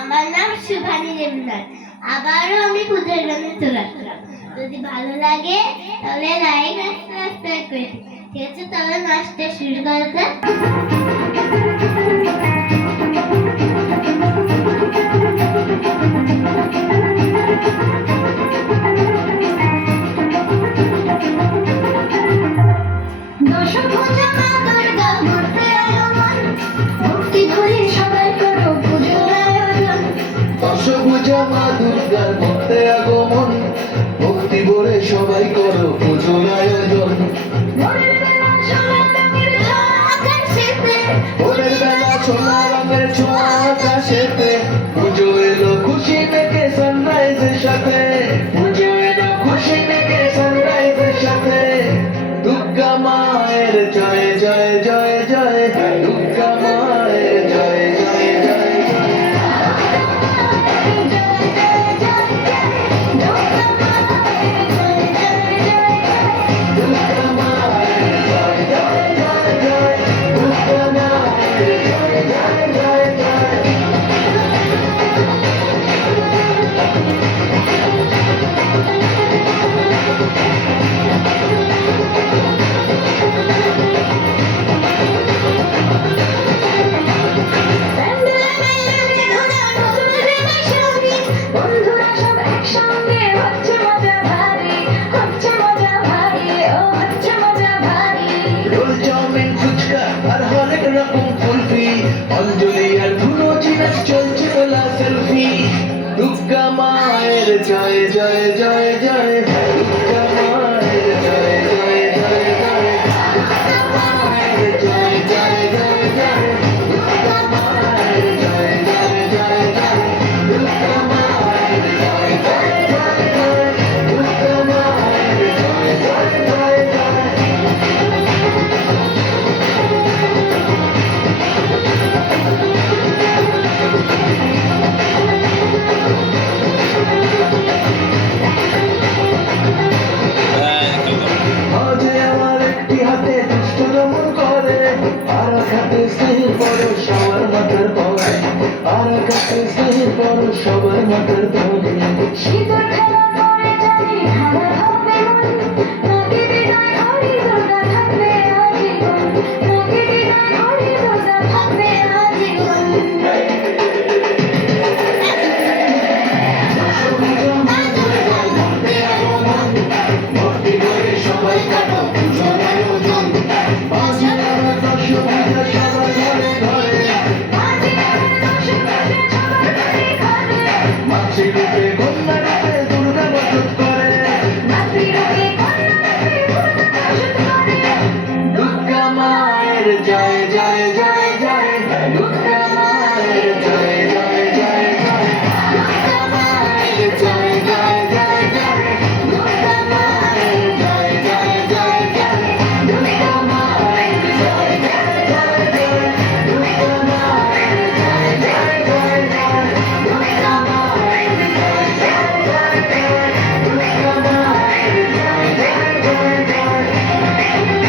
আমার নাম শুভানী দেবনাথ। আবারও আমি পুজোর গানে চলে আসলাম। যদি ভালো লাগে, তাহলে লাইক আর সাবস্ক্রাইব করে ঠিক আছে, তাহলে নাচটা শুরু করা যাক ভক্তি দশভুজা মা দুর্গার ভক্তে আগমন। ভক্তি ভরে সবাই করো পুজোর আয়োজন। অঞ্জলি আর ভুলো চিনাস চলছে তোলা সেলফি। দুর্গা মায়ের জয় জয় জয় জয়। হাতে স্নেহের পর সবার মাথার এক হাতে স্নেহের পর সবার মাথার পরে শীতের খেলা করে জানি yeah.